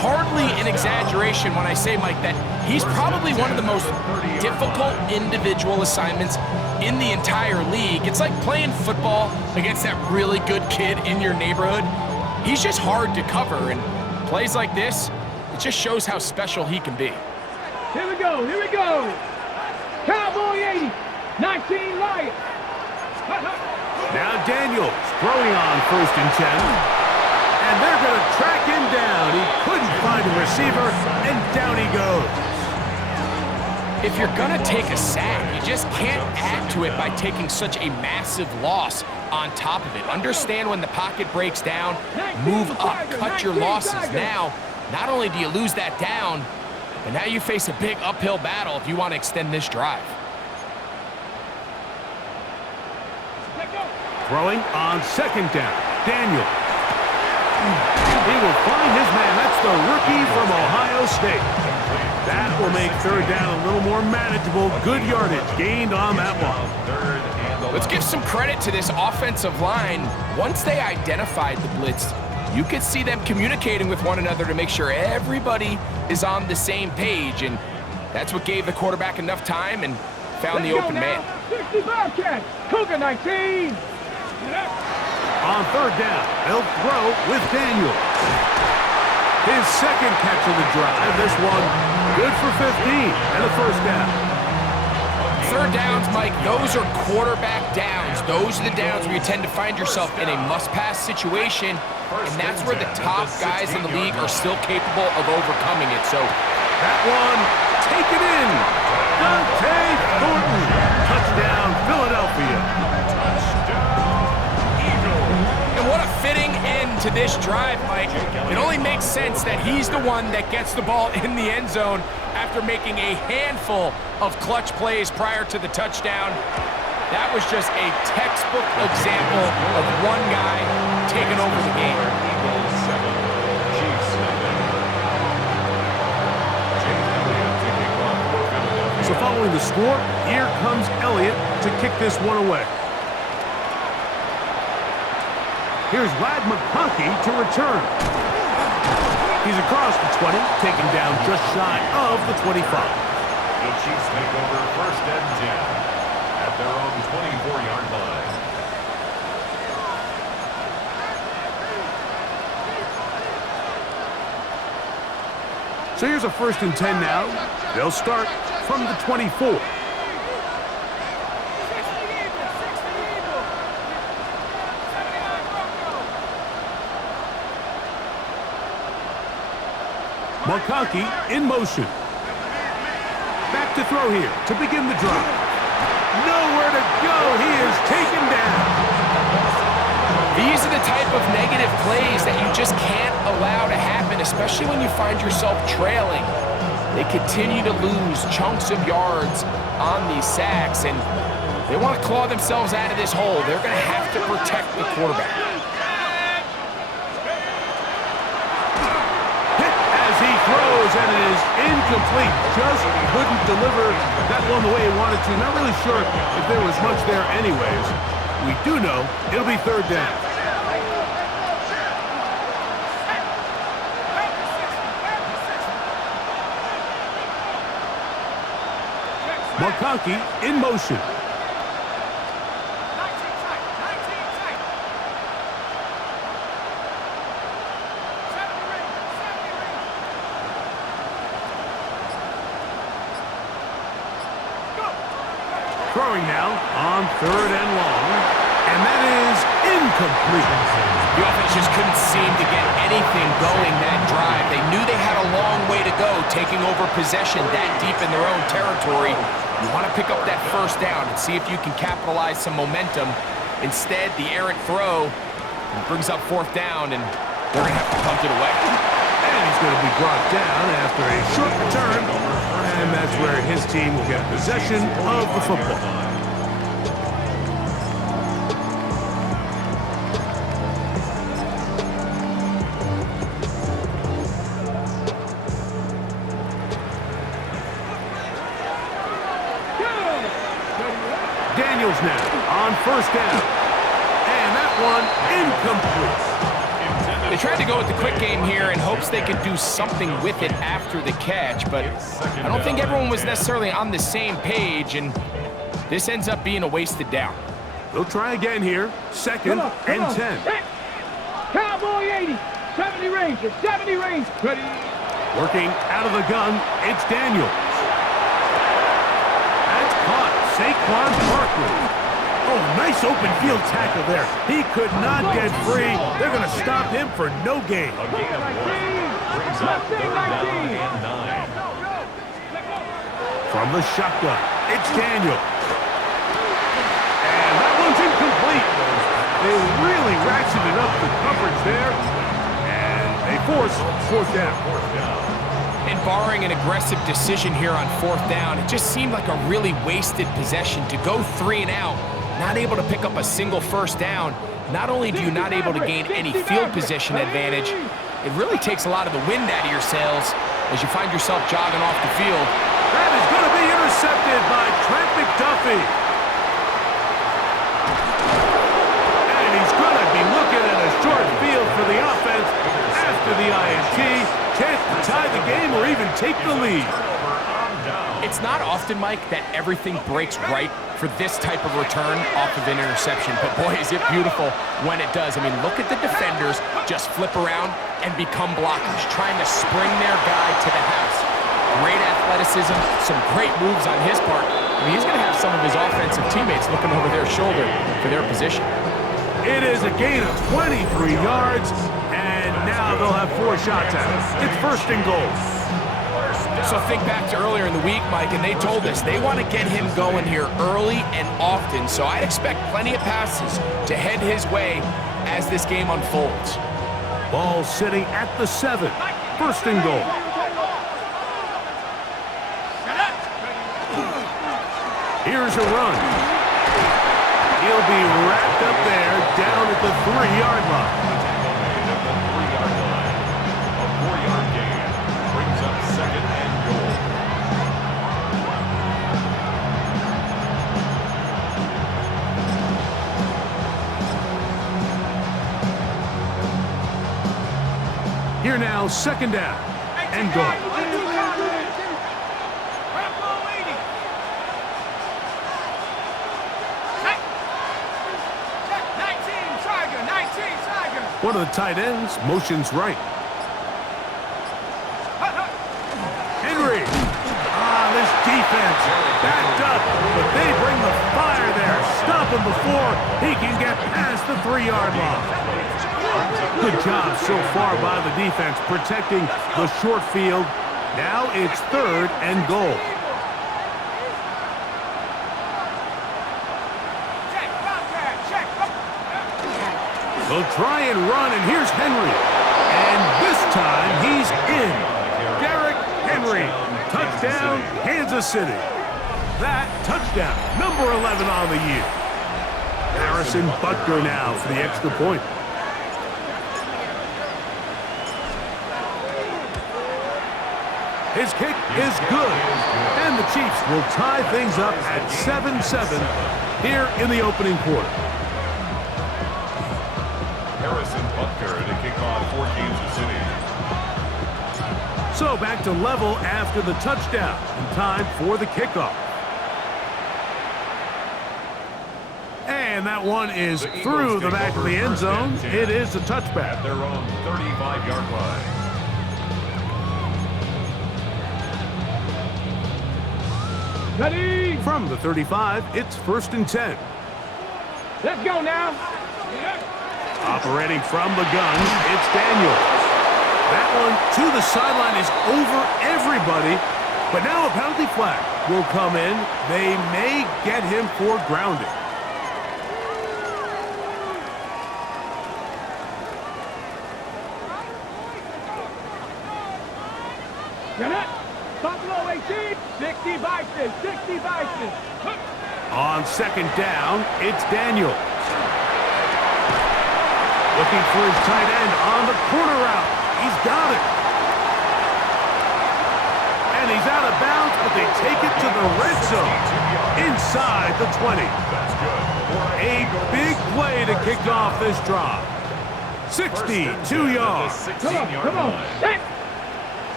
hardly an exaggeration when I say, Mike, that he's probably one of the most difficult individual assignments in the entire league. It's like playing football against that really good kid in your neighborhood. He's just hard to cover, and plays like this, it just shows how special he can be. Here we go, here we go. Cowboy 80, 19 Lions. Now Daniels throwing on 1st and 10. And they're going to track him down. He couldn't find a receiver, and down he goes. If you're going to take a sack, you just can't add to it by taking such a massive loss on top of it. Understand when the pocket breaks down, move up, cut your losses. Now, not only do you lose that down, but now you face a big uphill battle if you want to extend this drive. Throwing on 2nd down. Daniel. He will find his man. That's the rookie from Ohio State. That will make 3rd down a little more manageable. Good yardage gained on that one. Let's give some credit to this offensive line. Once they identified the blitz, you could see them communicating with one another to make sure everybody is on the same page, and that's what gave the quarterback enough time and found the open man. 60 Bobcats, Cougar 19. On 3rd down, they'll throw with Daniel. His 2nd catch of the drive. This one good for 15 and a 1st down. 3rd downs, Mike, those are quarterback downs. Those are the downs where you tend to find yourself in a must-pass situation, and that's where the top guys in the league are still capable of overcoming it. So that one, take it in. Dante Thornton. Touchdown, Philadelphia. What a fitting end to this drive, Mike. It only makes sense that he's the one that gets the ball in the end zone after making a handful of clutch plays prior to the touchdown. That was just a textbook example of one guy taking over the game. So following the score, here comes Elliott to kick this one away. Here's Ladd McConkey to return. He's across the 20, taken down just shy of the 25. The Chiefs take over 1st and 10 at their own 24-yard line. So here's a 1st and 10 now. They'll start from the 24. McConkey in motion. Back to throw here to begin the drive. Nowhere to go. He is taken down. These are the type of negative plays that you just can't allow to happen, especially when you find yourself trailing. They continue to lose chunks of yards on these sacks, and they want to claw themselves out of this hole. They're going to have to protect the quarterback. Throws, and it is incomplete. Just couldn't deliver that one the way he wanted to. Not really sure if there was much there anyways. We do know it'll be 3rd down. McConkey in motion. Throwing now on 3rd and long, and that is incomplete. The offense just couldn't seem to get anything going that drive. They knew they had a long way to go, taking over possession that deep in their own territory. You want to pick up that 1st down and see if you can capitalize some momentum. Instead, the errant throw brings up 4th down, and they're going to have to punt it away. And he's going to be brought down after a short return. And that's where his team will get possession of the football. Daniels now on 1st down. And that one incomplete. The tried to go with the quick game here in hopes they could do something with it after the catch, but I don't think everyone was necessarily on the same page, and this ends up being a wasted down. They'll try again here. Second and 10. Cowboy 80, 70 Ranger, 70 Ranger. Ready? Working out of the gun, it's Daniels. That's caught. Saquon Barkley. Oh, nice open field tackle there. He could not get free. They're going to stop him for no gain. A gain of 1 brings up 3rd down and 9. From the shotgun, it's Daniels. And that one's incomplete. They really ratcheted up the coverage there. And they force 4th down. And barring an aggressive decision here on 4th down, it just seemed like a really wasted possession to go 3 and out, not able to pick up a single 1st down. Not only do you not able to gain any field position advantage, it really takes a lot of the wind out of your sails as you find yourself jogging off the field. That is going to be intercepted by Trent McDuffie. And he's going to be looking at a short field for the offense after the INT. Chance to tie the game or even take the lead. It's not often, Mike, that everything breaks right for this type of return off of an interception, but boy, is it beautiful when it does. I mean, look at the defenders just flip around and become blockers, trying to spring their guy to the house. Great athleticism, some great moves on his part. I mean, he's going to have some of his offensive teammates looking over their shoulder for their position. It is a gain of 23 yards, and now they'll have 4 shots at it. It's 1st and goal. So think back to earlier in the week, Mike, and they told us they want to get him going here early and often. So I'd expect plenty of passes to head his way as this game unfolds. Ball sitting at the 7. 1st and goal. Here's a run. He'll be wrapped up there down at the 3-yard line. A 4-yard gain brings up 2nd and goal. Here now, 2nd down and goal. One of the tight ends motions right. Henry. This defense backed up, but they bring the fire there. Stop him before he can get past the 3-yard line. Good job so far by the defense protecting the short field. Now it's 3rd and goal. They'll try and run, and here's Henry. And this time, he's in. Derrick Henry. Touchdown, Kansas City. That touchdown, number 11 on the year. Harrison Butker now for the extra point. His kick is good. And the Chiefs will tie things up at 7-7 here in the opening quarter. Harrison Butker to kick off for Kansas City. So back to level after the touchdown. And time for the kickoff. And that one is through the back of the end zone. It is a touchback. At their own 35-yard line. Ready? From the 35, it's 1st and 10. Let's go now. Operating from the gun, it's Daniels. That one to the sideline is over everybody, but now a penalty flag will come in. They may get him for grounding. Get it? Buffalo 18, 60 Bison, 60 Bison. On 2nd down, it's Daniels. Looking for his tight end on the corner route. He's got it. And he's out of bounds, but they take it to the red zone. Inside the 20. That's good. A big play to kick off this drive. 62 yards. Come on, come on. Set.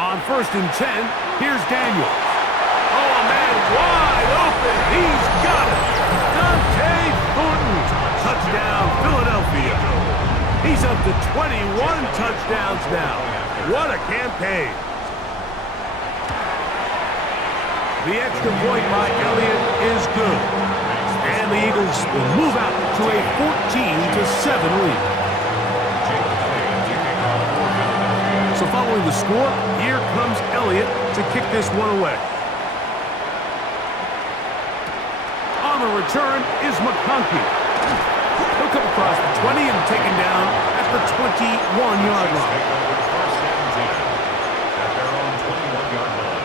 On 1st and 10, here's Daniel. Oh, a man wide open. He's got it. Dante Thornton. Touchdown, Philadelphia. He's up to 21 touchdowns now. What a campaign. The extra point by Elliott is good. And the Eagles will move out to a 14-7 lead. So following the score, here comes Elliott to kick this one away. On the return is McConkey. He'll come across the 20 and taken down at the 21-yard line. First and 10 at their own 21-yard line.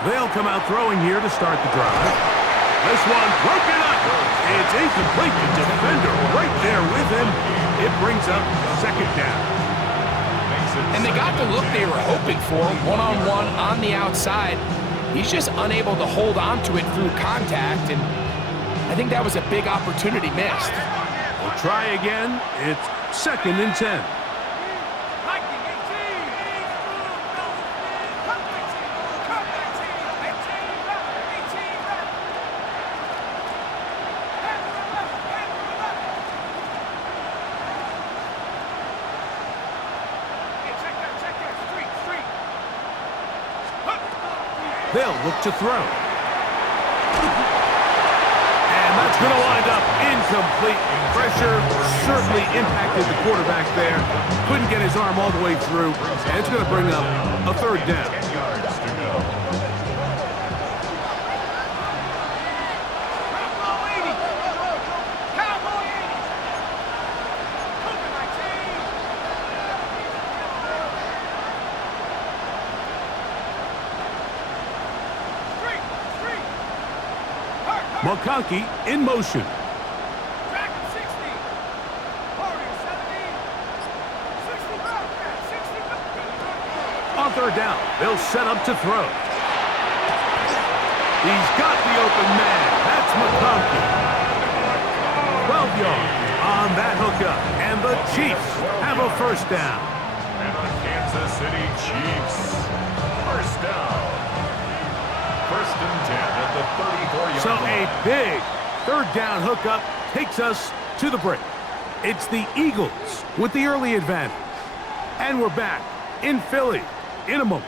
They'll come out throwing here to start the drive. This one broken up. It's incomplete. The defender right there with him. It brings up 2nd down. And they got the look they were hoping for, one-on-one on the outside. He's just unable to hold on to it through contact, and I think that was a big opportunity missed. We'll try again. It's 2nd and 10. They'll look to throw. And that's going to wind up incomplete. Pressure certainly impacted the quarterback there. Couldn't get his arm all the way through. And it's going to bring up a 3rd down. 10 yards to go. McConkey in motion. On 3rd down, they'll set up to throw. He's got the open man. That's McConkey. 12 yards on that hookup. And the Chiefs have a 1st down. And the Kansas City Chiefs. 1st down. 1st and 10 at the 34-yard So line. a big 3rd down hookup takes us to the break. It's the Eagles with the early advantage. And we're back in Philly in a moment.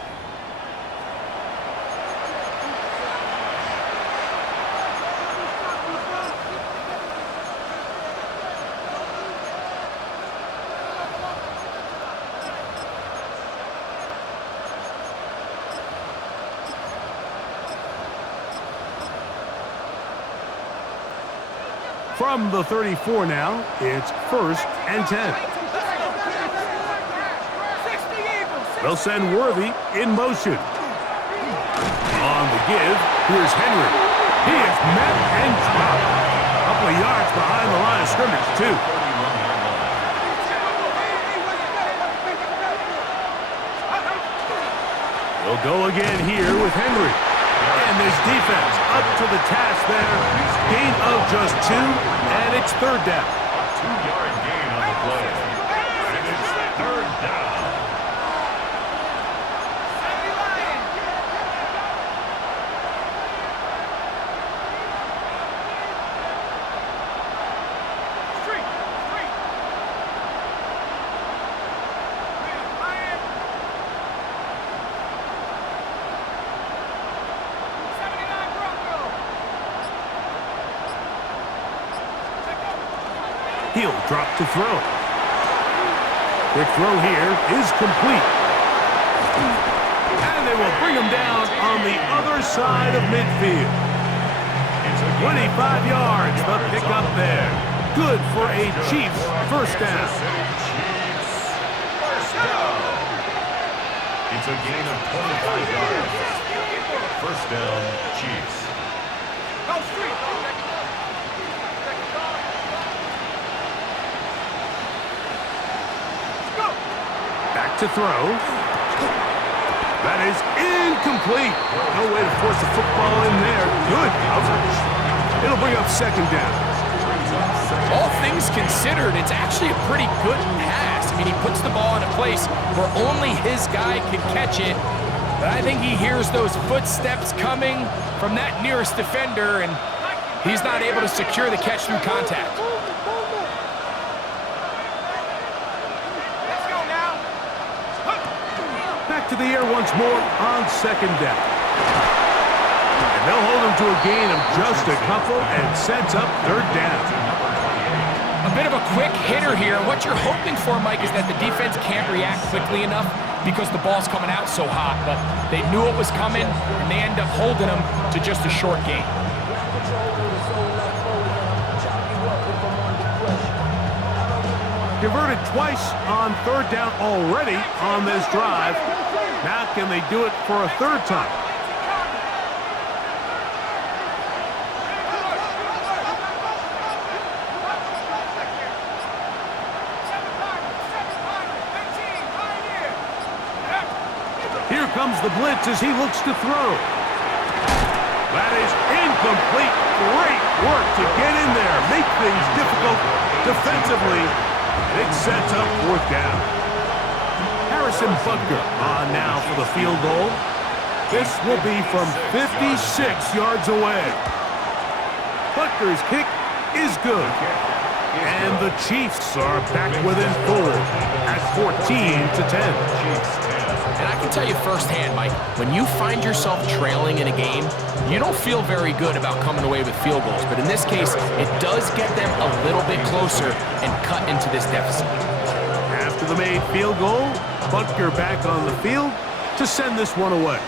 From the 34 now, it's 1st and 10. They'll send Worthy in motion. On the give, here's Henry. He is met and dropped. A couple of yards behind the line of scrimmage, too. They'll go again here with Henry. And this defense up to the task there. Gain of just 2, and it's 3rd down. A 2-yard gain on the play. And it's 3rd down. He'll drop to throw. Quick throw here is complete. And they will bring him down on the other side of midfield. 25 yards, the pickup there. good for a Chiefs first down. It's a gain of 25 yards. First down, Chiefs. Back to throw. That is incomplete. No way to force the football in there. Good coverage. It'll bring up second down. All things considered, it's actually a pretty good pass. I mean, he puts the ball in a place where only his guy can catch it. But I think he hears those footsteps coming from that nearest defender, and he's not able to secure the catch through contact. Back to the air once more on second down. And they'll hold him to a gain of just a couple and sets up third down. A bit of a quick hitter here. What you're hoping for, Mike, is that the defense can't react quickly enough because the ball's coming out so hot. But they knew it was coming, and they end up holding him to just a short gain. Converted twice on third down already on this drive. Now can they do it for a third time? Here comes the blitz as he looks to throw. That is incomplete. Great work to get in there. Make things difficult defensively. And it sets up fourth down. Harrison Butker on now for the field goal. This will be from 56 yards away. Butker's kick is good. And the Chiefs are back within 4 at 14-10. And I can tell you firsthand, Mike, when you find yourself trailing in a game, you don't feel very good about coming away with field goals. But in this case, it does get them a little bit closer and cut into this deficit. After the made field goal, Butker back on the field to send this one away.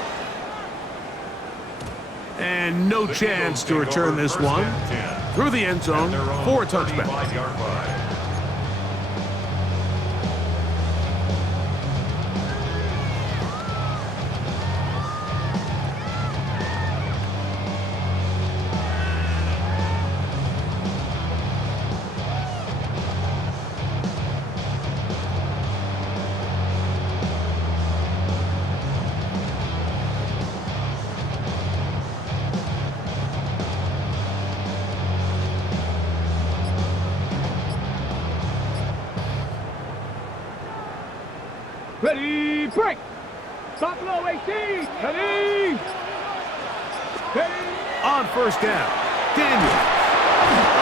And no chance to return this one through the end zone for a touchback. Ready, break! Stop low, 18! Ready! Ready! On first down, Daniel.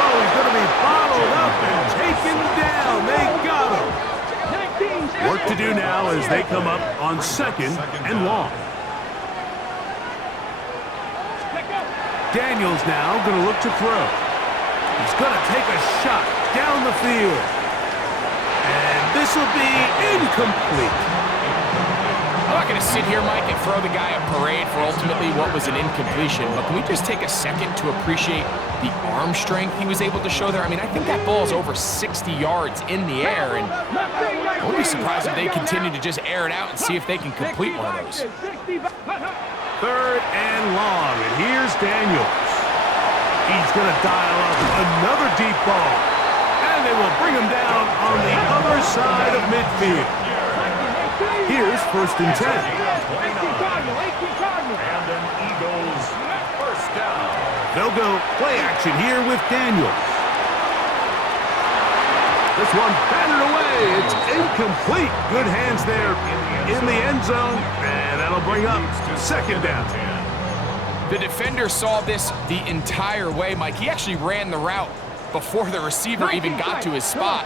Oh, he's going to be bottled up and taken down. They got him. Work to do now as they come up on second and long. Daniels now going to look to throw. He's going to take a shot down the field. And this will be incomplete. I'm not going to sit here, Mike, and throw the guy a parade for ultimately what was an incompletion, but can we just take a second to appreciate the arm strength he was able to show there? I mean, I think that ball is over 60 yards in the air, and I wouldn't be surprised if they continue to just air it out and see if they can complete one of those. Third and long, and here's Daniels. He's going to dial up another deep ball, and they will bring him down on the other side of midfield. Here's first and 10. And an Eagles first down. They'll go play action here with Daniels. This one batted away. It's incomplete. Good hands there in the end zone, and that'll bring up second down. The defender saw this the entire way, Mike. He actually ran the route before the receiver even got to his spot.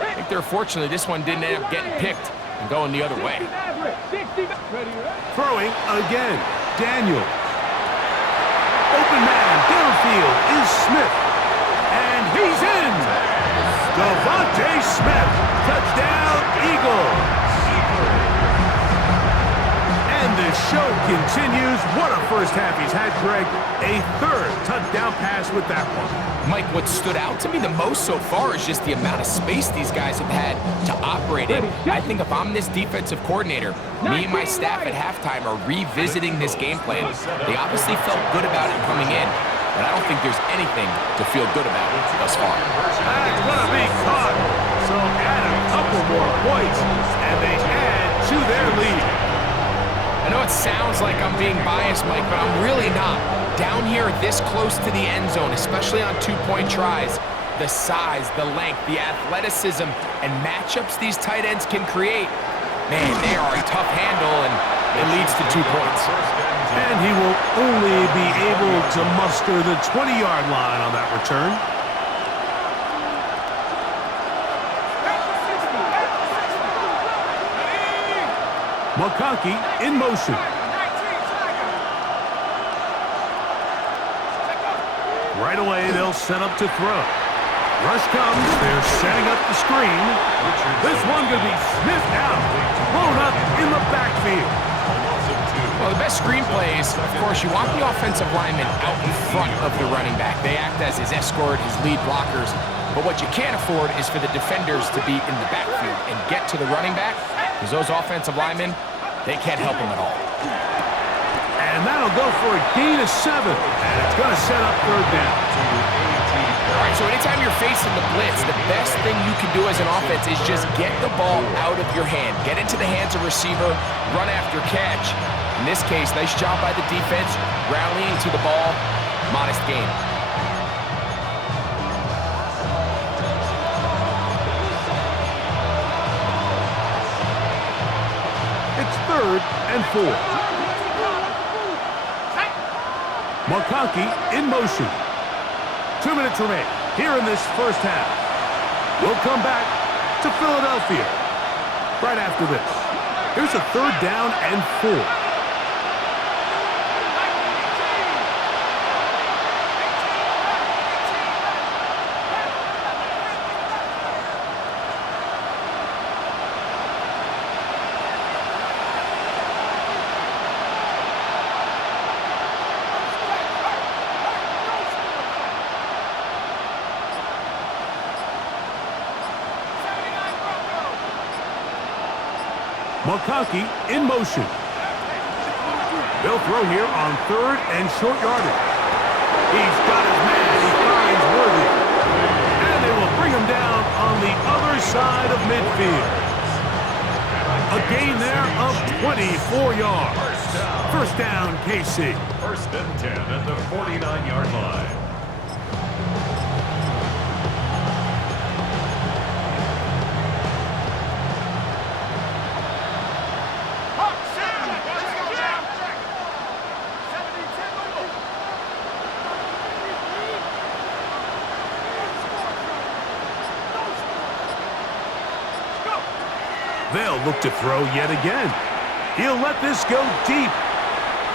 I think they're fortunate this one didn't end up getting picked and going the other way. Throwing again, Daniel. Open man downfield is Smith, and he's in. Devontae Smith, touchdown Eagles. And this show continues. What a first half he's had, Greg. A third touchdown pass with that one. Mike, what stood out to me the most so far is just the amount of space these guys have had to operate in. I think if I'm this defensive coordinator, me and my staff at halftime are revisiting this game plan. They obviously felt good about it coming in, but I don't think there's anything to feel good about thus far. That's going to be caught. So add a couple more points, and they add to their lead. I know it sounds like I'm being biased, Mike, but I'm really not. Down here this close to the end zone, especially on two-point tries, the size, the length, the athleticism, and matchups these tight ends can create, man, they are a tough handle, and it leads to 2 points. And he will only be able to muster the 20-yard line on that return. McConkey in motion. Right away, they'll set up to throw. Rush comes. They're setting up the screen. This one could be sniffed out. Blown up in the backfield. Well, the best screen plays, of course, you want the offensive lineman out in front of the running back. They act as his escort, his lead blockers. But what you can't afford is for the defenders to be in the backfield and get to the running back, because those offensive linemen, they can't help him at all. And that'll go for a gain of 7. And it's going to set up third down. All right, so anytime you're facing the blitz, the best thing you can do as an offense is just get the ball out of your hand. Get into the hands of receiver, run after catch. In this case, nice job by the defense, rallying to the ball, modest gain. It's 3rd and 4. McConkey in motion. 2 minutes remain here in this first half. We'll come back to Philadelphia right after this. Here's a 3rd down and 4. McConkey in motion. They'll throw here on 3rd and short yardage. He's got his man. He finds Worthy. And they will bring him down on the other side of midfield. A gain there of 24 yards. First down, KC. 1st and 10 at the 49-yard line. They'll look to throw yet again. He'll let this go deep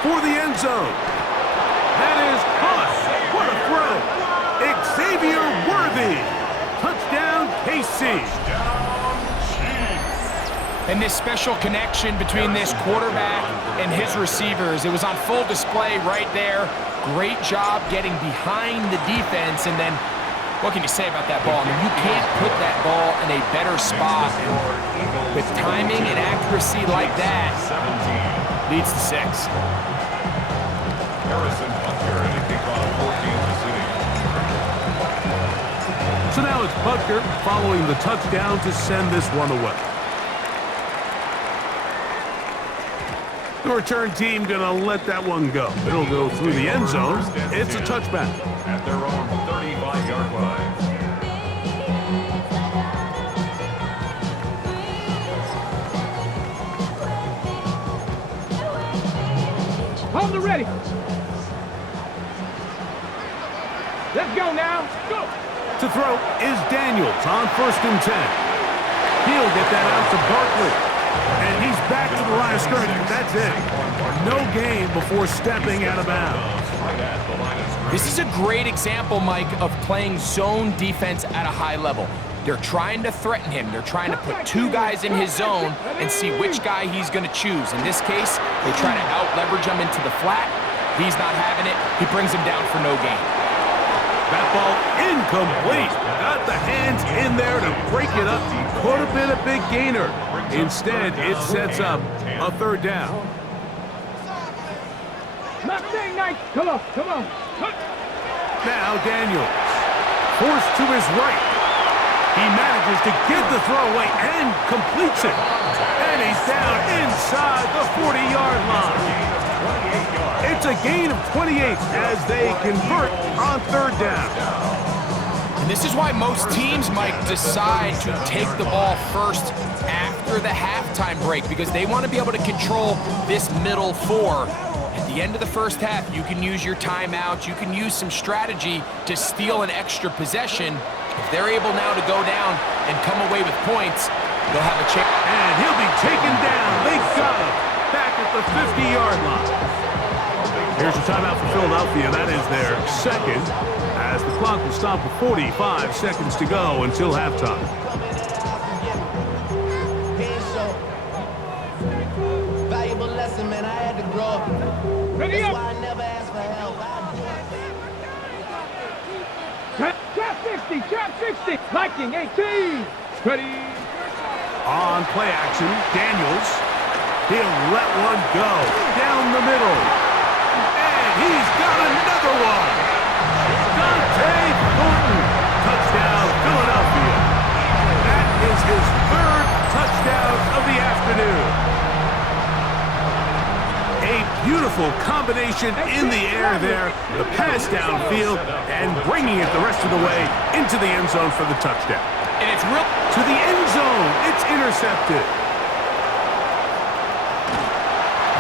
for the end zone. That is caught. What a throw. Xavier Worthy. Touchdown, KC. And this special connection between this quarterback and his receivers, it was on full display right there. Great job getting behind the defense, and then what can you say about that ball? I mean, you can't put that ball in a better spot. And with timing and accuracy like that, leads to 6. Harrison Butker in a kickoff for Kansas City. So now it's Butker following the touchdown to send this one away. The return team going to let that one go. It'll go through the end zone. It's a touchback. At their own 35-yard line. Hold the ready. Let's go now. Go. To throw is Daniels on 1st and 10. He'll get that out to Barkley. And he's back to the line of scrimmage. That's it. No gain before stepping out of bounds. This is a great example, Mike, of playing zone defense at a high level. They're trying to threaten him. They're trying to put two guys in his zone and see which guy he's going to choose. In this case, they try to out-leverage him into the flat. He's not having it. He brings him down for no gain. That ball incomplete. Got the hands in there to break it up. Could have been a big gainer. Instead, it sets up a third down. Not saying nice. Come on, come on. Now Daniels, forced to his right. He manages to get the throw away and completes it. And he's down inside the 40-yard line. It's a gain of 28 as they convert on third down. And this is why most teams might decide to take the ball first after the halftime break, because they want to be able to control this middle four. At the end of the first half, you can use your timeout. You can use some strategy to steal an extra possession. If they're able now to go down and come away with points, they'll have a chance. And he'll be taken down. They got him back at the 50-yard line. Here's a timeout for Philadelphia. That is their second, as the clock will stop with 45 seconds to go until halftime. Valuable lesson, man. I had to grow up. Ready That's up. why I never asked for help. Trap 60, trap 60. Viking 18. Ready. On play action, Daniels. He'll let one go down the middle. And he's got another one. Dante Thornton. Touchdown, Philadelphia. That is his third touchdown of the afternoon. A beautiful combination in the air there. The pass downfield and bringing it the rest of the way into the end zone for the touchdown. And it's real. To the end zone, it's intercepted.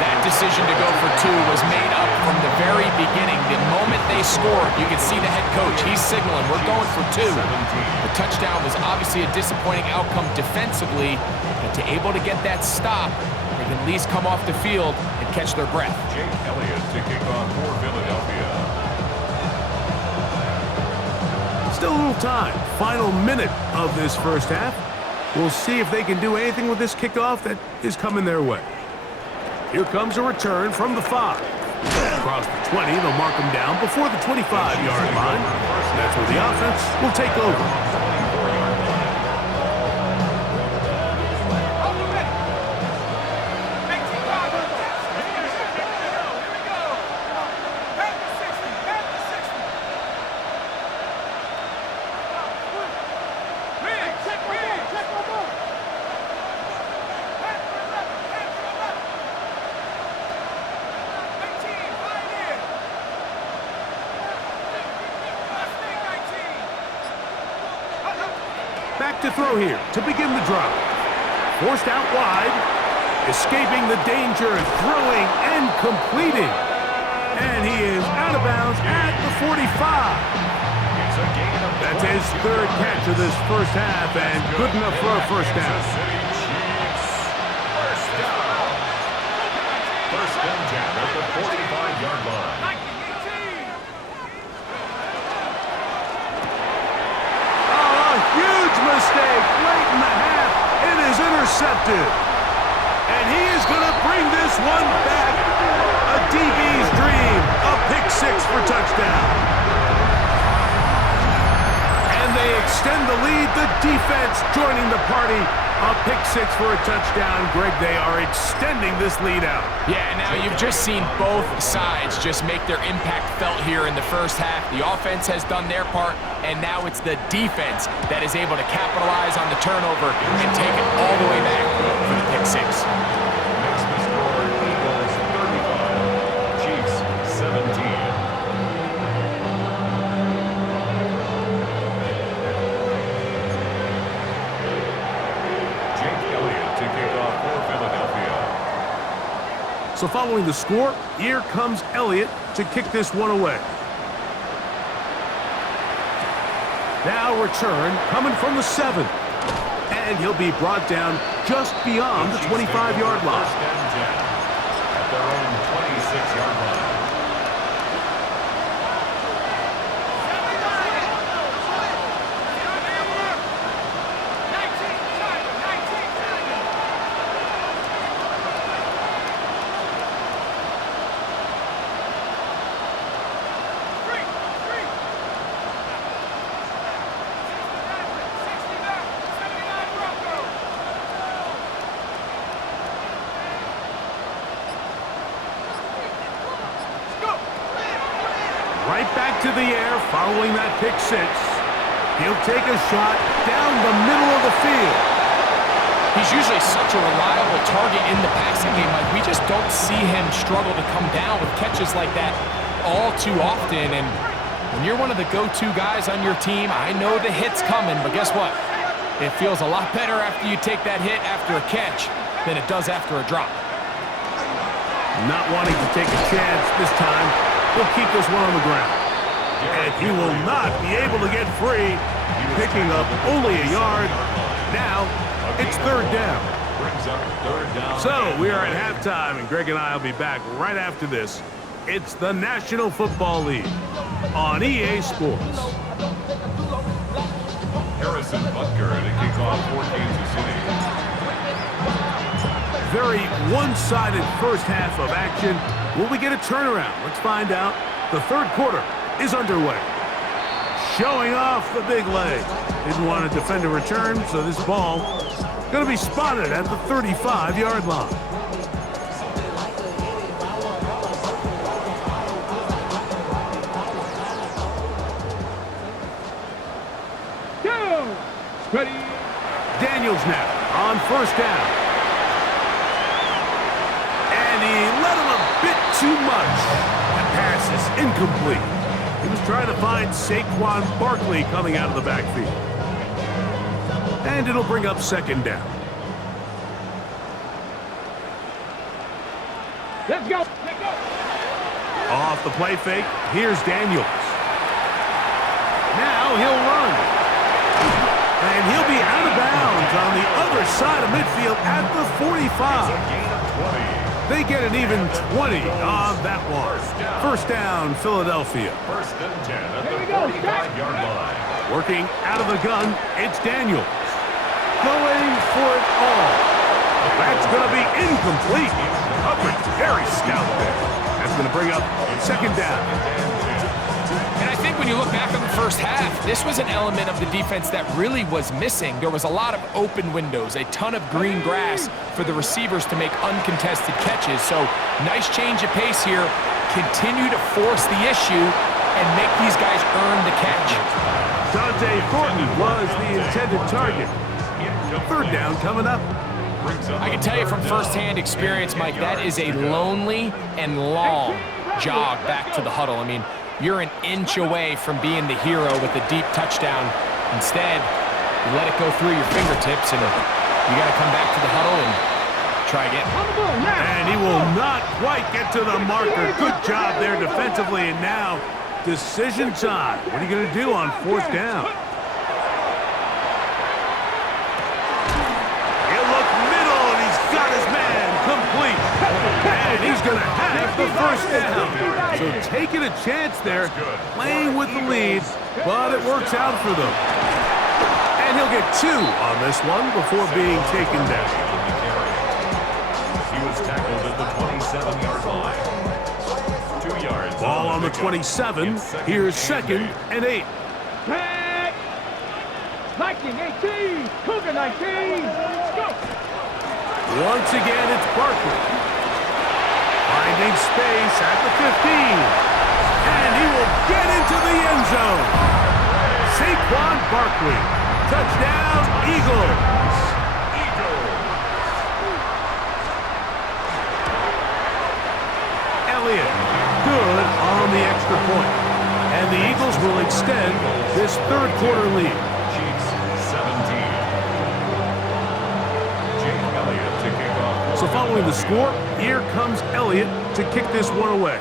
That decision to go for two was made up from the very beginning. The moment they scored, you could see the head coach. He's signaling, we're going for two. The touchdown was obviously a disappointing outcome defensively, but to able to get that stop, they can at least come off the field and catch their breath. Jake Elliott to kick off for Philadelphia. Still a little time. Final minute of this first half. We'll see if they can do anything with this kickoff that is coming their way. Here comes a return from the 5. Across the 20, they'll mark him down before the 25-yard line. That's where the offense will take over. Back to throw here to begin the drive. Forced out wide, escaping the danger, throwing and completing. And he is out of bounds at the 45. It's a gain of That's his third catch of this first half and good enough for a first down. Kansas City Chiefs. First down. First and 10 at the 45-yard line. Huge mistake late in the half. It is intercepted. And he is going to bring this one back. A DB's dream. A pick six for touchdown. And they extend the lead. The defense joining the party. A pick six for a touchdown. Greg, they are extending this lead out. Yeah, now you've just seen both sides just make their impact felt here in the first half. The offense has done their part, and now it's the defense that is able to capitalize on the turnover and take it all the way back for the pick six. Makes the score Eagles 35, Chiefs 17. So following the score, here comes Elliott to kick this one away. Now return coming from the 7. And he'll be brought down just beyond the 25-yard line. First and 10 at their own 26-yard line. back to the air following that pick six. He'll take a shot down the middle of the field. He's usually such a reliable target in the passing game. Like, we just don't see him struggle to come down with catches like that all too often. And when you're one of the go-to guys on your team, I know the hit's coming, but guess what? It feels a lot better after you take that hit after a catch than it does after a drop. Not wanting to take a chance this time, he'll keep this one on the ground. And he will not be able to get free, picking up only a yard. Now, it's third down. So, we are at halftime, and Greg and I will be back right after this. It's the National Football League on EA Sports. Harrison Butker to kick off for Kansas City. Very one-sided first half of action. Will we get a turnaround? Let's find out. The third quarter is underway. Showing off the big leg. Didn't want to defend a return, so this ball going to be spotted at the 35-yard line. Go! Ready? Daniels now on first down. And he let him a bit too much. That pass is incomplete. He was trying to find Saquon Barkley coming out of the backfield. And it'll bring up second down. Let's go! Let's go! Off the play fake, here's Daniels. Now he'll run. And he'll be out of bounds on the other side of midfield at the 45. They get an even 20 on that one. First down, Philadelphia. First and 10 at the 45-yard line. Working out of the gun, it's Daniels. Going for it all. That's going to be incomplete. Coverage very stout there. That's going to bring up second down. And I think when you look back on the first half, this was an element of the defense that really was missing. There was a lot of open windows, a ton of green grass for the receivers to make uncontested catches. So nice change of pace here. Continue to force the issue and make these guys earn the catch. Dante Thornton was the intended target. Third down coming up. I can tell you from firsthand experience, Mike, that is a lonely and long jog back to the huddle. I mean, you're an inch away from being the hero with a deep touchdown. Instead, you let it go through your fingertips, and you got to come back to the huddle and try again. And he will not quite get to the marker. Good job there defensively, and now decision time. What are you going to do on fourth down? He'll look middle, and he's got his man complete. And he's going to have the first down. So taking a chance there, playing with the lead, but it works out for them. And he'll get 2 on this one before being taken down. He was tackled at the 27-yard line. 2 yards. Ball on the 27. Here's second and 8. Back! Viking 18! Cougar 19! Go! Once again, it's Barkley. Finding space at the 15. And he will get into the end zone. Saquon Barkley. Touchdown, Eagles. Elliott, good on the extra point. And the Eagles will extend this third quarter lead. Chiefs 17. Jake Elliott to kick off. So following the score, here comes Elliott to kick this one away.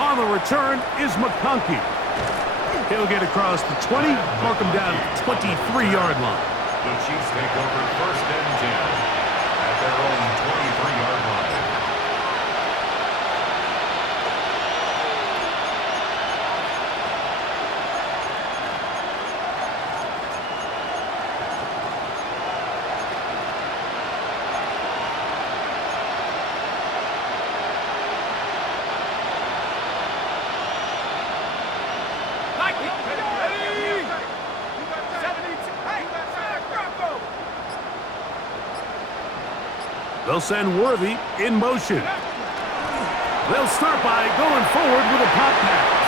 On the return is McConkey. He'll get across the 20, mark him down at the 23-yard line. The Chiefs take over first and 10 at their own 23-yard line. They'll send Worthy in motion. They'll start by going forward with a pop pass.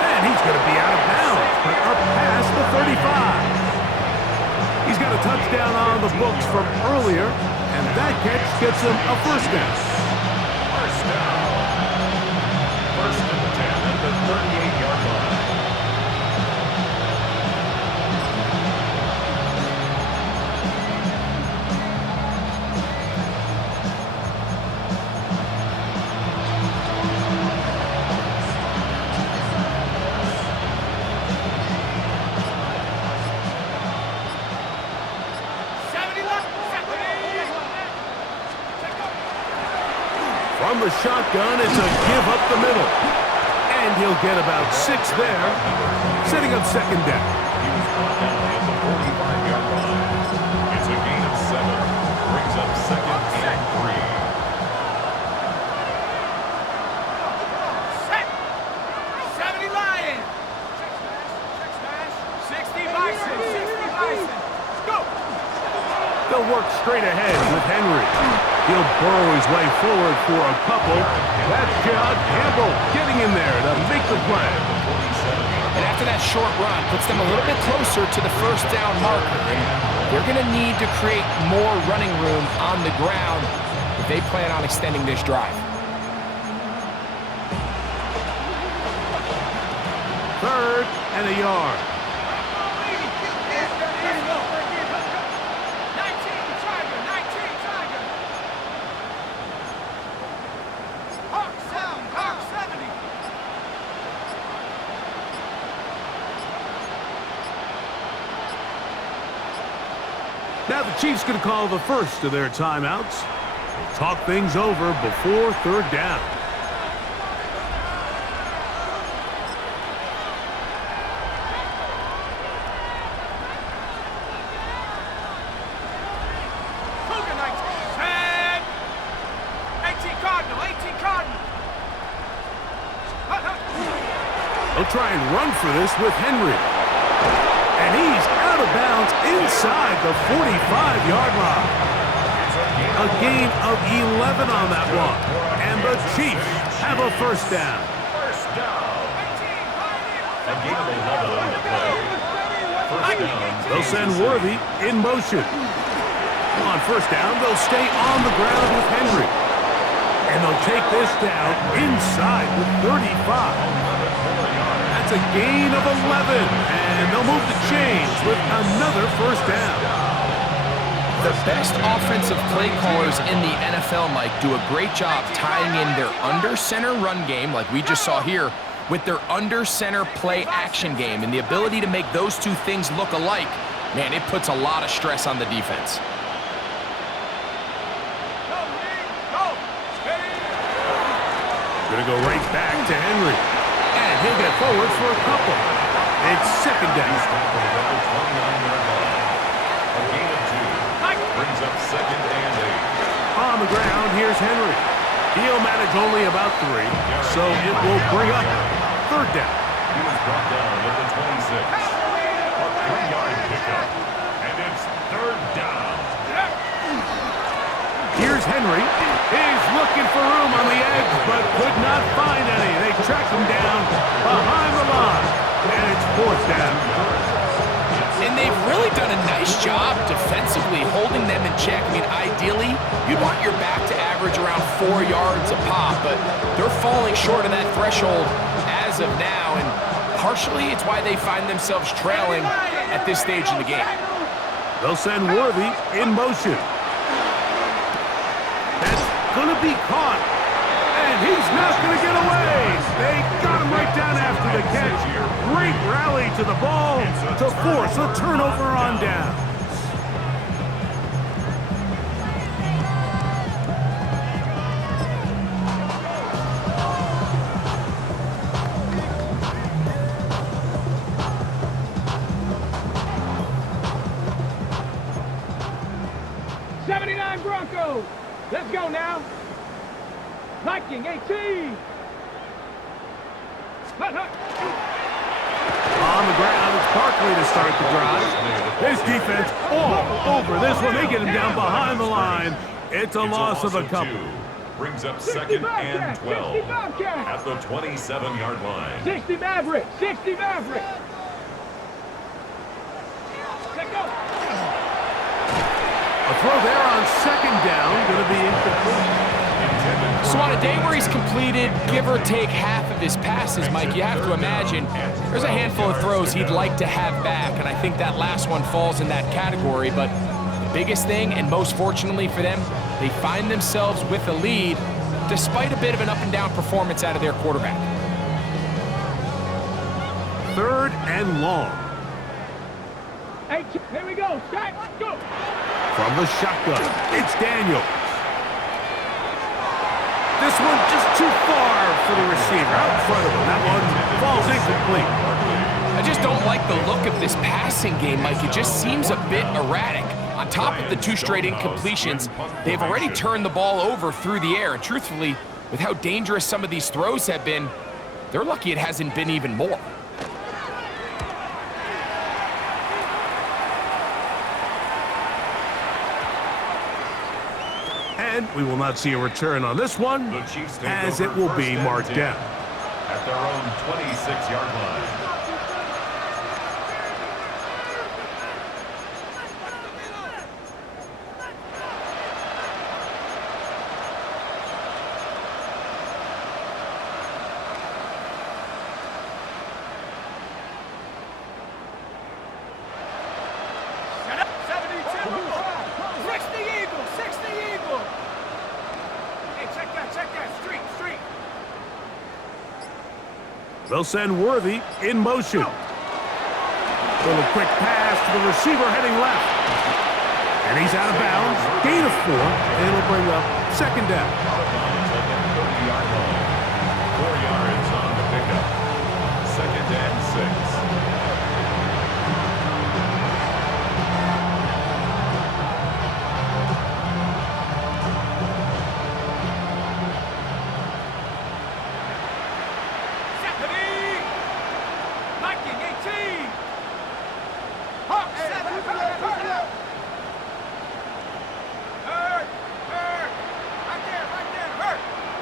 And he's going to be out of bounds, but up past the 35. He's got a touchdown on the books from earlier, and that catch gets him a first down. First down. First and 10 at the 38-yard line. From the shotgun, it's a give up the middle. And he'll get about 6 there, setting up second down. He was brought down at the 45-yard line. It's a gain of 7. Brings up second and 3. Set. 70 Lions. 60 Bison. 60 Bison. Go. They'll work straight ahead with Henry. He'll burrow his way forward for a couple. That's John Campbell getting in there to make the play. And after that short run, puts them a little bit closer to the first down marker. And they're going to need to create more running room on the ground if they plan on extending this drive. Third and a yard. Now the Chiefs going to call the first of their timeouts. They'll talk things over before third down. They'll try and run for this with Henry. And he's out of bounds inside the 45-yard line. A gain of 11 on that one. And the Chiefs have a first down. First down. A gain of 11 on the play. First down. They'll send Worthy in motion. On first down, they'll stay on the ground with Henry. And they'll take this down inside the 35. That's a gain of 11. And they'll move the chains with another first down. The best offensive play callers in the NFL, Mike, do a great job tying in their under-center run game, like we just saw here, with their under-center play action game. And the ability to make those two things look alike, man, it puts a lot of stress on the defense. Gonna go right back to Henry. And he'll get forward for a couple. It's second down. A gain of 2. Brings up second and 8. On the ground, here's Henry. He'll manage only about 3, so it will bring up third down. He was brought down at the 26. A 3-yard pickup. And it's third down. Here's Henry. He's looking for room on the edge, but could not find any. They track him down behind the line, and it's fourth down. And they've really done a nice job defensively holding them in check. I mean, ideally, you'd want your back to average around 4 yards a pop, but they're falling short of that threshold as of now, and partially it's why they find themselves trailing at this stage in the game. They'll send Worthy in motion. That's going to be caught, and he's not going to get away. They got him right down after the catch. Great rally to the ball to force a turnover on down. Broncos. Let's go now. Viking 18. On the ground, it's Barkley to start the drive. His defense all over this one. They get him down behind the line. It's a loss of a couple. brings up 60 second and Bobcats, 12 60 Bobcats. at the 27-yard line. 60 Maverick, 60 Maverick. Let go. A throw there on second down, going to be incomplete. So on a day where he's completed, give or take half of his passes, Mike, you have to imagine there's a handful of throws he'd like to have back, and I think that last one falls in that category. But the biggest thing, and most fortunately for them, they find themselves with a lead despite a bit of an up-and-down performance out of their quarterback. 3rd and long. Hey, here we go. Strike, go. From the shotgun, it's Daniel. This one just too far for the receiver out in front of him. That one falls incomplete. I just don't like the look of this passing game, Mike. It just seems a bit erratic. On top of the 2 straight incompletions, they've already turned the ball over through the air. And truthfully, with how dangerous some of these throws have been, they're lucky it hasn't been even more. And we will not see a return on this one, as it will be marked down. At their own 26-yard line. They'll send Worthy in motion. Little quick pass to the receiver heading left. And he's out of bounds. Gain of 4. And it'll bring up second down. 4 yards on the pickup. 2nd and 6.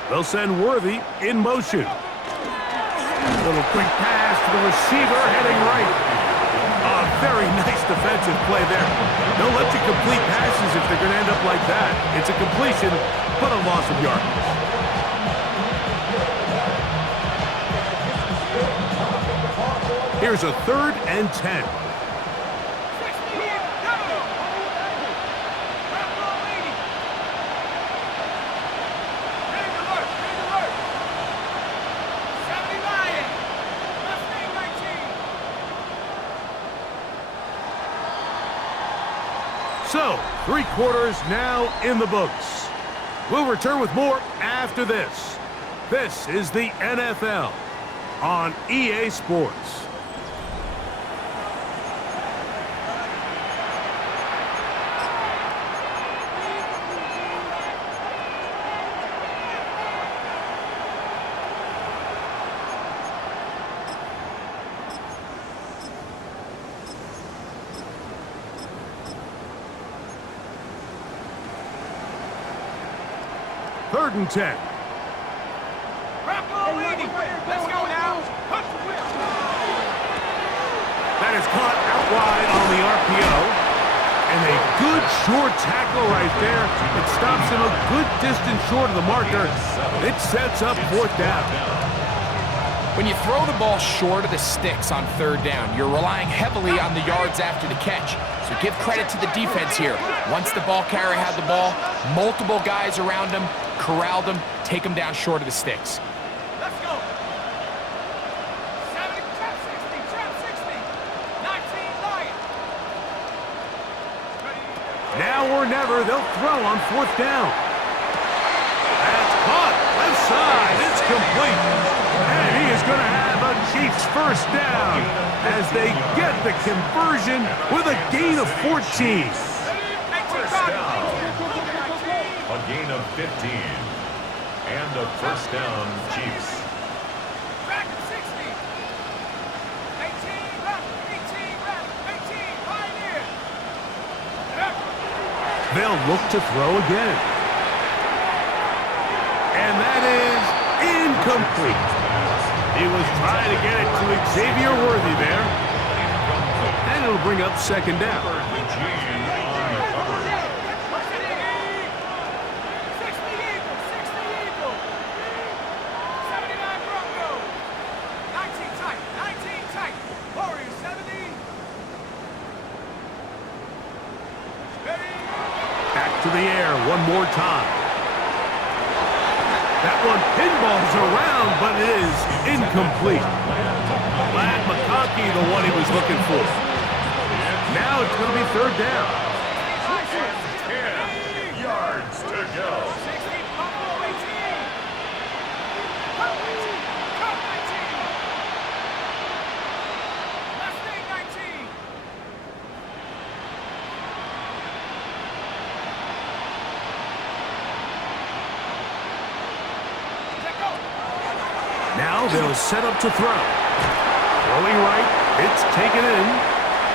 They'll send Worthy in motion. Little quick pass to the receiver heading right. A very nice defensive play there. They'll let you complete passes if they're going to end up like that. It's a completion, but a loss of yardage. Here's a 3rd and 10. So, 3 quarters now in the books. We'll return with more after this. This is the NFL on EA Sports. Third and 10. Let's go now. That is caught out wide on the RPO. And a good short tackle right there. It stops him a good distance short of the marker. It sets up 4th down. When you throw the ball short of the sticks on 3rd down, you're relying heavily on the yards after the catch. So give credit to the defense here. Once the ball carrier had the ball, multiple guys around him, corralled him, take him down short of the sticks. Let's go. 70, trap 60, 19 Lions. Now or never, they'll throw on 4th down. That's caught. Left side. It's complete. And he is going to have a Chiefs 1st down as they get the conversion with a gain of 14. First down. A gain of 15. And a 1st down, Chiefs. Back at 60. 18, left, 18, Pioneer. They'll look to throw again. incomplete. He was trying to get it to Xavier Worthy there. And it'll bring up second down. Back to the air one more time. That one pinballs around, but it is incomplete. Vlad McConkey, the one he was looking for. Now it's going to be third down. 10 yards to go. Now they'll set up to throw. Throwing right, it's taken in.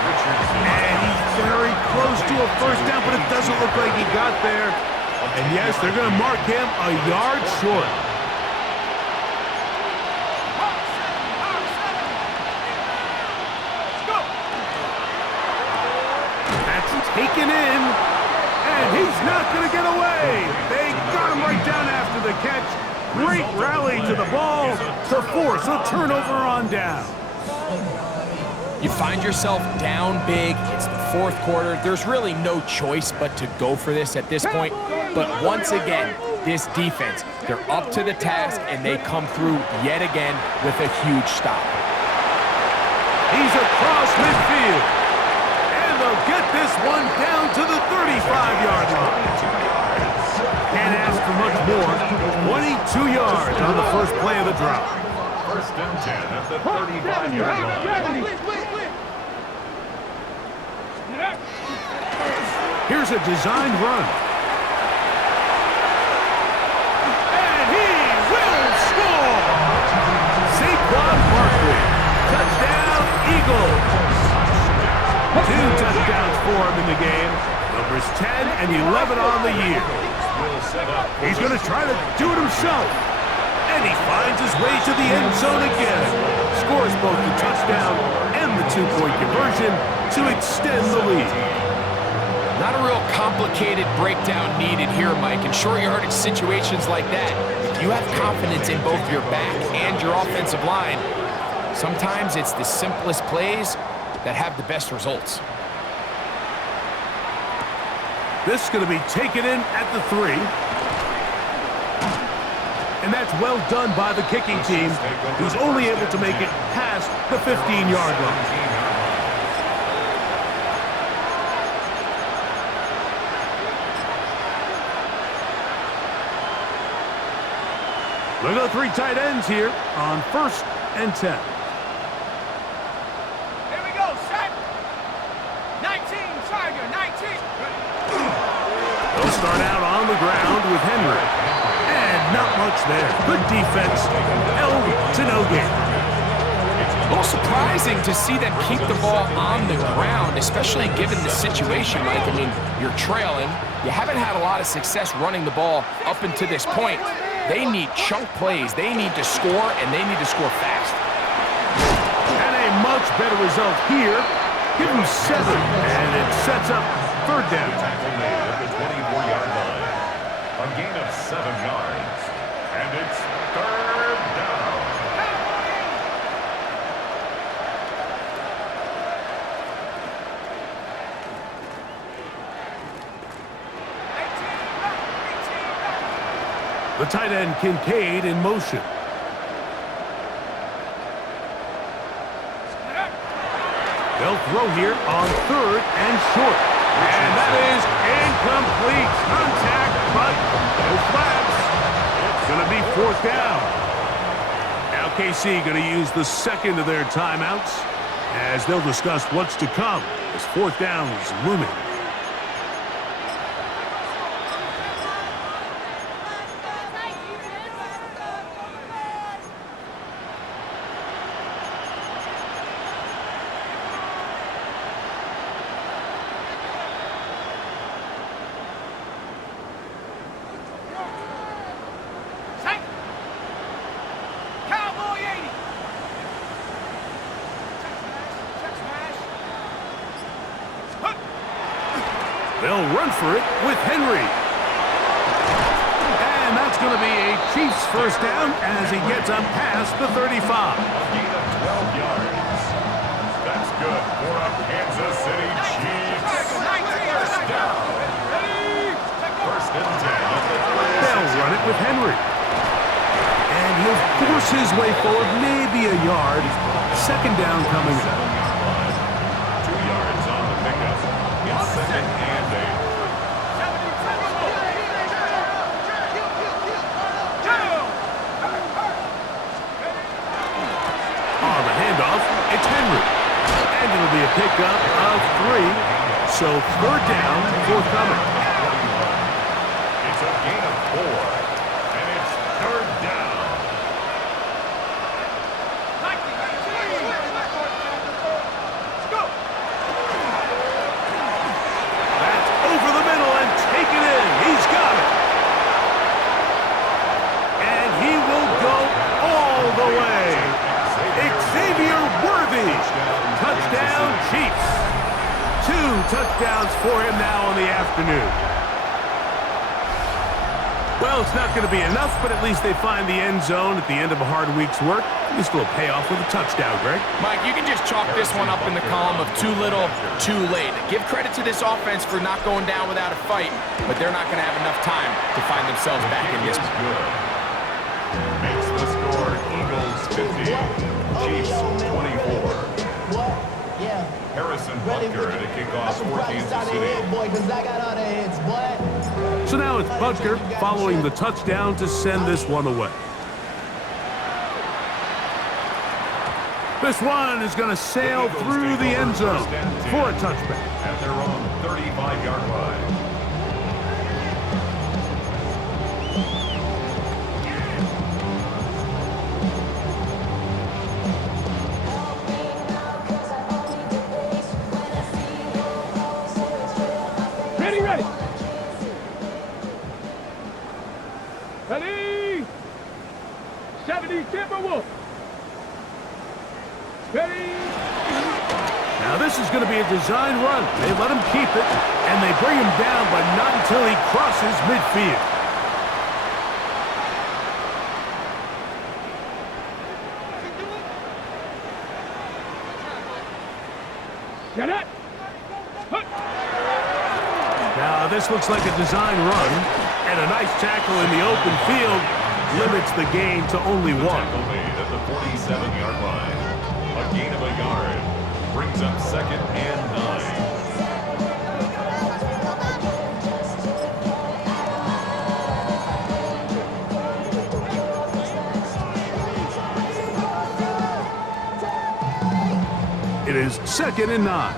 And he's very close to a first down, but it doesn't look like he got there. And yes, they're going to mark him a yard short. That's taken in. And he's not going to get away. They got him right down after the catch. Great rally to the ball to force a turnover on down. You find yourself down big. It's the fourth quarter. There's really no choice but to go for this at this point. But once again, this defense, they're up to the task, and they come through yet again with a huge stop. He's across midfield. And they'll get this one down to the 35-yard line. Can't ask for much more. 22 yards on the first play of the drive. First and 10 at the 35-yard line. Here's a designed run. And he will score! Saquon Barkley. Touchdown, Eagles. 2 touchdowns for him in the game. Numbers 10 and 11 on the year. He's going to try to do it himself. And he finds his way to the end zone again. Scores both the touchdown and the 2-point conversion to extend the lead. Not a real complicated breakdown needed here, Mike. In short yardage situations like that, if you have confidence in both your back and your offensive line, sometimes it's the simplest plays that have the best results. This is going to be taken in at the 3. And that's well done by the kicking team, who's only able to make it past the 15-yard line. Look at the 3 tight ends here on 1st and 10. Here we go, set. 19, Tiger, 19. They'll start out on the ground with Henry. And not much there. Good defense. Held to no gain. A little surprising to see them keep the ball on the ground, especially given the situation, Mike. I mean, you're trailing. You haven't had a lot of success running the ball up until this point. They need chunk plays. They need to score, and they need to score fast. And a much better result here. Give them 7, and it sets up 3rd down. Tackle made at the 24-yard line. A gain of 7 yards. And it's 3rd down. The tight end Kincaid in motion. They'll throw here on 3rd and short. And that is incomplete. Contact, but no flags. It's going to be 4th down. Now KC going to use the second of their timeouts as they'll discuss what's to come as 4th down is looming. They'll run for it with Henry. And that's going to be a Chiefs first down as he gets up past the 35. A gain of 12 yards. That's good for a Kansas City Chiefs. First down. First and 10. They'll run it with Henry. And he'll force his way forward, maybe a yard. Second down coming up. 2 yards on the pickup. It's second and 8. On the handoff, it's Henry. And it'll be a pickup of 3. So third down, forthcoming. It's a gain of 4. And it's third down. That's over the middle and taken in. He's got it. And he will go all the way. Xavier Worthy. Touchdown, Chiefs. 2 touchdowns for him now in the afternoon. Well, it's not going to be enough, but at least they find the end zone at the end of a hard week's work. This will pay off with a touchdown, Greg. Mike, you can just chalk this one up in the column of too little, too late. Give credit to this offense for not going down without a fight, but they're not going to have enough time to find themselves back in this one. Good. Makes the score Eagles 50. Chiefs 24. What? Yeah. Harrison Butker to kick off for Kansas City. Boy, 'cause I got all the hits, boy. So now it's Butker following the touchdown to send this one away. This one is going to sail through the end zone for a touchback. At their own 35-yard line. Ready, ready. Ready. 70 Timberwolves. Ready. Now this is going to be a design run. They let him keep it, and they bring him down, but not until he crosses midfield. Get it. Hut. Now this looks like a design run, and a nice tackle in the open field limits the gain to only 1. Tackle made at the 47-yard line. A gain of a yard brings up second and 9. It is second and 9.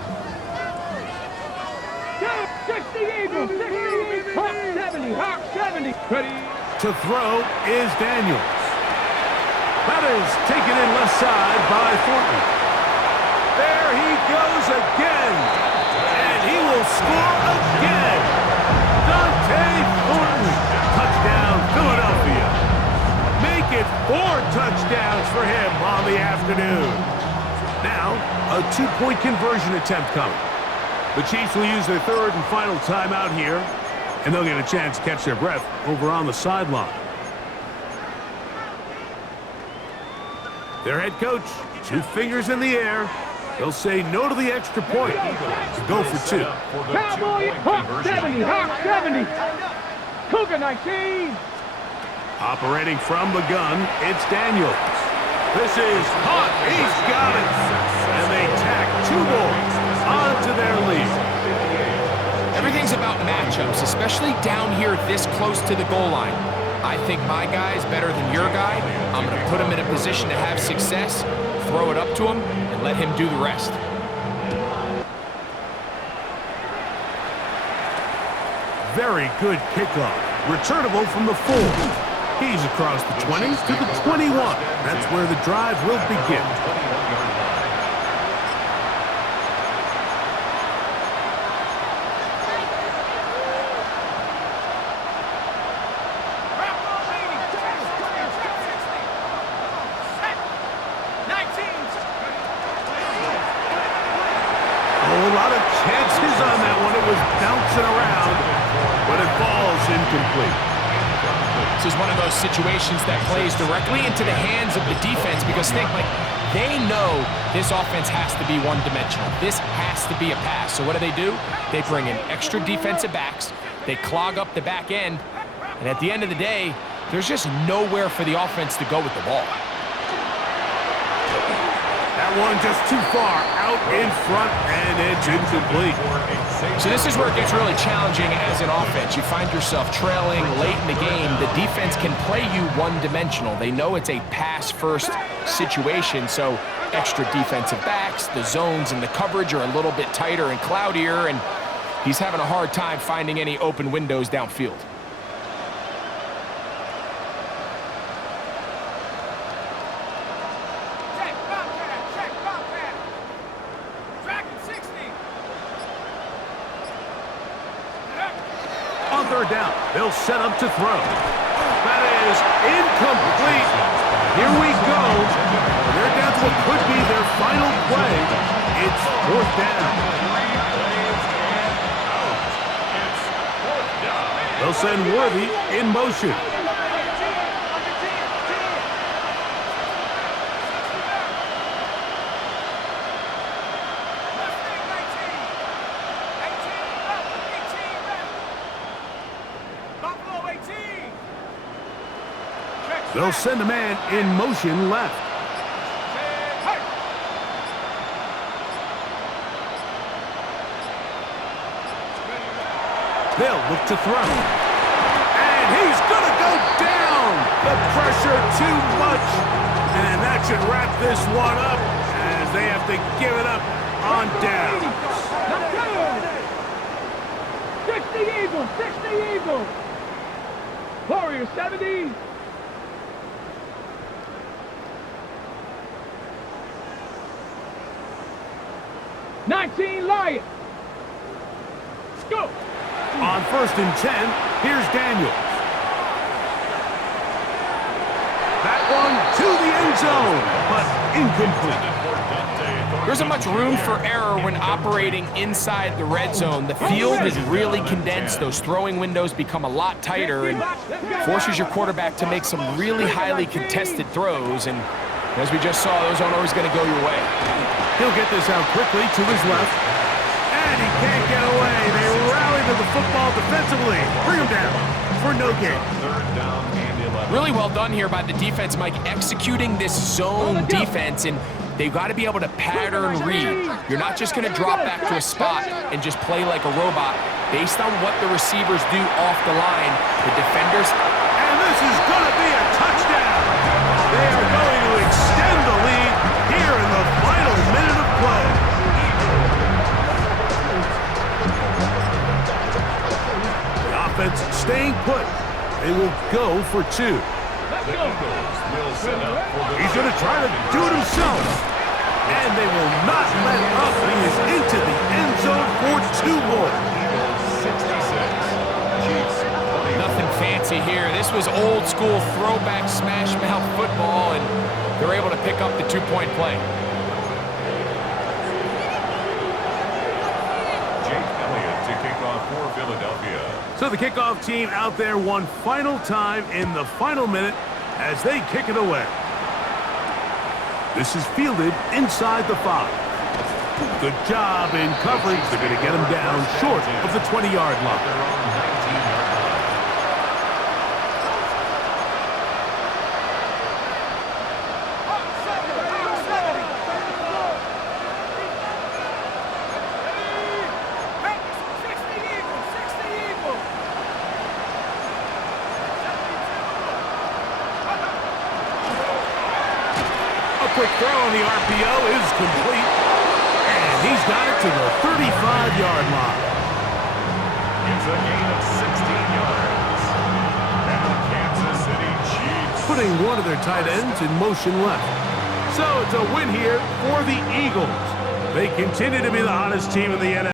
60 Eagles. 60. Hawk 70. Hawk 70. Ready. To throw is Daniels. That is taken in left side by Thornton. There he goes again. And he will score again. Dante Thornton. Touchdown, Philadelphia. Make it 4 touchdowns for him on the afternoon. Now, a 2-point conversion attempt coming. The Chiefs will use their third and final timeout here, and they'll get a chance to catch their breath over on the sideline. Their head coach, 2 fingers in the air. They'll say no to the extra point. Go for 2. Cowboy. Hawk 70. Hawk 70. Cougar 19. Operating from the gun, it's Daniels. This is hot. He's got it. And they tack 2 boys onto their lead. Everything's about matchups, especially down here this close to the goal line. I think my guy's better than your guy. I'm going to put him in a position to have success, throw it up to him, and let him do the rest. Very good kickoff. Returnable from the 4. He's across the 20 to the 21. That's where the drive will begin. A lot of chances on that one. It was bouncing around. incomplete. This is one of those situations that plays directly into the hands of the defense because they know this offense has to be one-dimensional. This has to be a pass. So what do? They bring in extra defensive backs. They clog up the back end. And at the end of the day, there's just nowhere for the offense to go with the ball. That one just too far out in front, and it's incomplete. So this is where it gets really challenging as an offense. You find yourself trailing late in the game. The defense can play you one-dimensional. They know it's a pass-first situation, so extra defensive backs, the zones and the coverage are a little bit tighter and cloudier, and he's having a hard time finding any open windows downfield. On third down, they'll set up to throw. That is incomplete. Here we go. They're down to what could be their final play. It's fourth down. They'll send Worthy in motion. They'll send a man in motion left. They'll look to throw. And he's going to go down. The pressure too much. And that should wrap this one up as they have to give it up on down. 60 Eagles, 60 Eagles. Warriors 70. Lions. Go. On 1st and 10, here's Daniels. That one to the end zone, but incomplete. There isn't much room for error when operating inside the red zone. The field is really condensed. Those throwing windows become a lot tighter and forces your quarterback to make some really highly contested throws. And as we just saw, those aren't always going to go your way. He'll get this out quickly to his left. And he can't get away. They rally to the football defensively. Bring him down for no gain. Really well done here by the defense, Mike, executing this zone defense, and they've got to be able to pattern read. You're not just going to drop back to a spot and just play like a robot. Based on what the receivers do off the line, the defenders... And this is going to be a touchdown. They are going to extend the lead here in the final minute of play. The offense staying put. They will go for two. He's going to try to do it himself. And they will not let up. He is into the end zone for 2 more. Nothing fancy here. This was old school throwback smash mouth football, and they're able to pick up the 2-point play. So the kickoff team out there one final time in the final minute as they kick it away. This is fielded inside the 5. Good job in coverage. They're going to get him down short of the 20-yard line. Quick throw on the RPO is complete. And he's got it to the 35-yard line. It's a gain of 16 yards. And the Kansas City Chiefs putting one of their tight ends in motion left. So it's a win here for the Eagles. They continue to be the hottest team in the NFL.